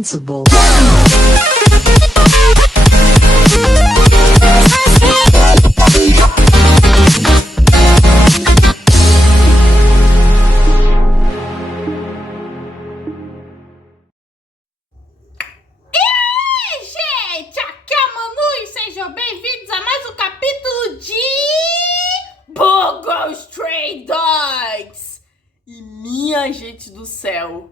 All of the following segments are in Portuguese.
invincible. Sejam bem-vindos a mais um capítulo de Bungo Stray Dogs. E minha gente do céu,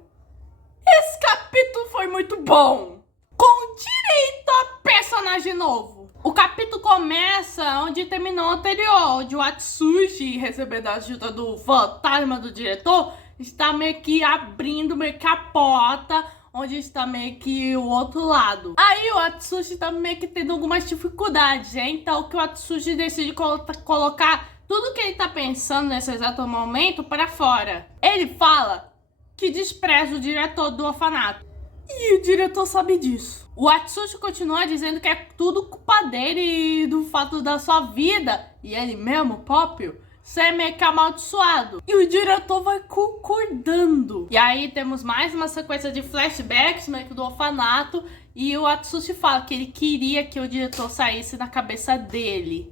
esse capítulo foi muito bom, com direito a personagem novo. O capítulo começa onde terminou o anterior, onde o Atsushi, recebendo a ajuda do fantasma do diretor, está meio que abrindo a porta onde está meio que o outro lado. Aí o Atsushi tá meio que tendo algumas dificuldades, então que o Atsushi decide colocar tudo que ele tá pensando nesse exato momento para fora. Ele fala que despreza o diretor do orfanato. E o diretor sabe disso. O Atsushi continua dizendo que é tudo culpa dele e do fato da sua vida, e ele mesmo, próprio, ser meio que amaldiçoado. E o diretor vai concordando. E aí temos mais uma sequência de flashbacks meio que do orfanato. E o Atsushi fala que ele queria que o diretor saísse da cabeça dele.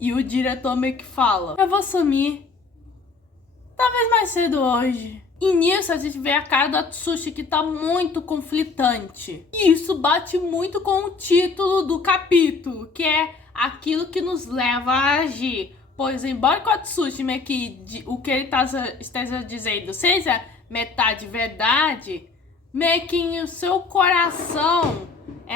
E o diretor meio que fala: eu vou sumir, talvez mais cedo hoje. E nisso a gente vê a cara do Atsushi que tá muito conflitante. E isso bate muito com o título do capítulo, que é aquilo que nos leva a agir. Pois, embora o Atsushi meio que o que ele esteja dizendo seja metade verdade, meio que no seu coração,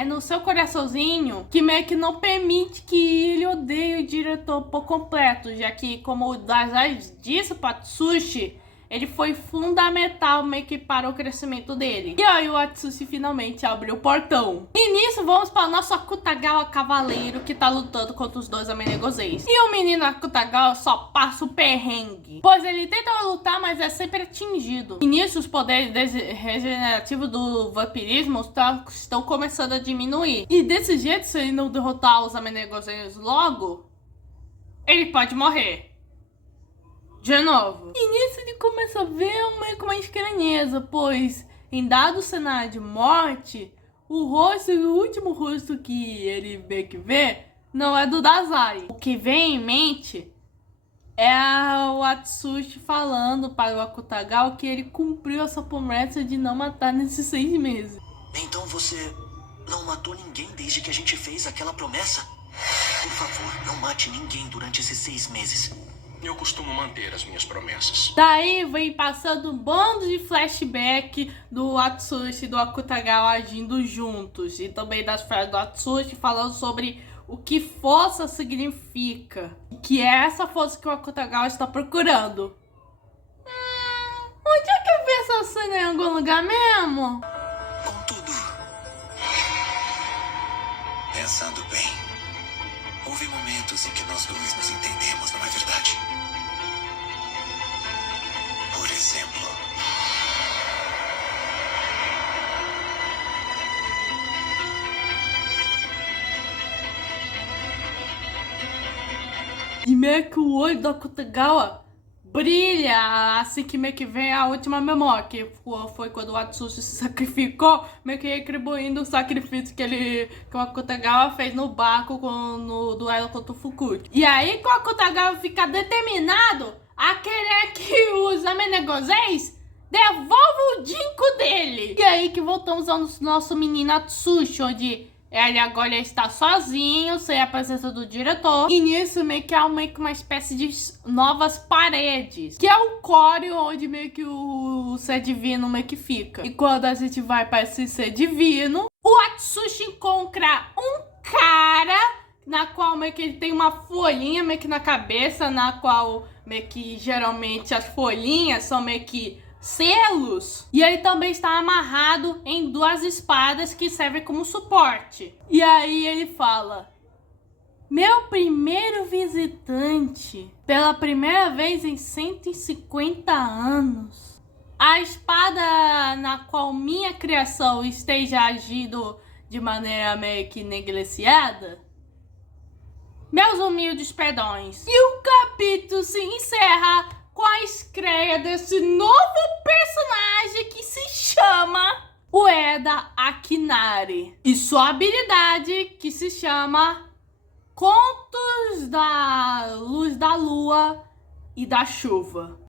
no seu coraçãozinho, que meio que não permite que ele odeie o diretor por completo, já que, como o Dazai disse para o Atsushi, ele foi fundamental meio que para o crescimento dele. E aí o Atsushi finalmente abriu o portão. E nisso vamos para o nosso Akutagawa cavaleiro que tá lutando contra os dois Amenegoseis. E o menino Akutagawa só passa o perrengue, pois ele tenta lutar, mas é sempre atingido. E nisso os poderes regenerativos do vampirismo estão começando a diminuir. E desse jeito, se ele não derrotar os Amenegoseis logo, ele pode morrer de novo. E nisso ele começa a ver meio que uma estranheza, pois em dado cenário de morte, o último rosto que ele meio que vê não é do Dazai. O que vem em mente é o Atsushi falando para o Akutagawa que ele cumpriu essa promessa de não matar nesses 6 meses. Então você não matou ninguém desde que a gente fez aquela promessa? Por favor, não mate ninguém durante esses 6 meses. Eu costumo manter as minhas promessas. Daí vem passando um bando de flashback do Atsushi e do Akutagawa agindo juntos. E também das frases do Atsushi falando sobre o que força significa. Que é essa força que o Akutagawa está procurando. Onde é que eu vi essa cena em algum lugar mesmo? Contudo, pensando bem, houve momentos em que nós dois nos entendemos, não é verdade? Por exemplo, e meio que o olho do Akutagawa brilha assim que meio que vem a última memória, que foi quando o Atsushi se sacrificou, meio que retribuindo o sacrifício que o Akutagawa fez no barco no duelo contra o Fukuki. E aí que o Akutagawa fica determinado a querer que os Amenegoseis devolvam o Jinko dele. E aí que voltamos ao nosso menino Atsushi, onde ele agora está sozinho, sem a presença do diretor. E nisso meio que há meio que uma espécie de novas paredes, que é o core onde meio que o ser divino meio que fica. E quando a gente vai para esse ser divino, o Atsushi encontra um cara na qual meio que ele tem uma folhinha meio que na cabeça, na qual meio que geralmente as folhinhas são meio que selos. E ele também está amarrado em 2 espadas que servem como suporte. E aí ele fala: meu primeiro visitante, pela primeira vez em 150 anos. A espada na qual minha criação esteja agindo de maneira meio que negligenciada, meus humildes perdões. E o capítulo se encerra com a estreia desse novo personagem que se chama o é da Akinari e sua habilidade que se chama Contos da Luz da Lua e da Chuva.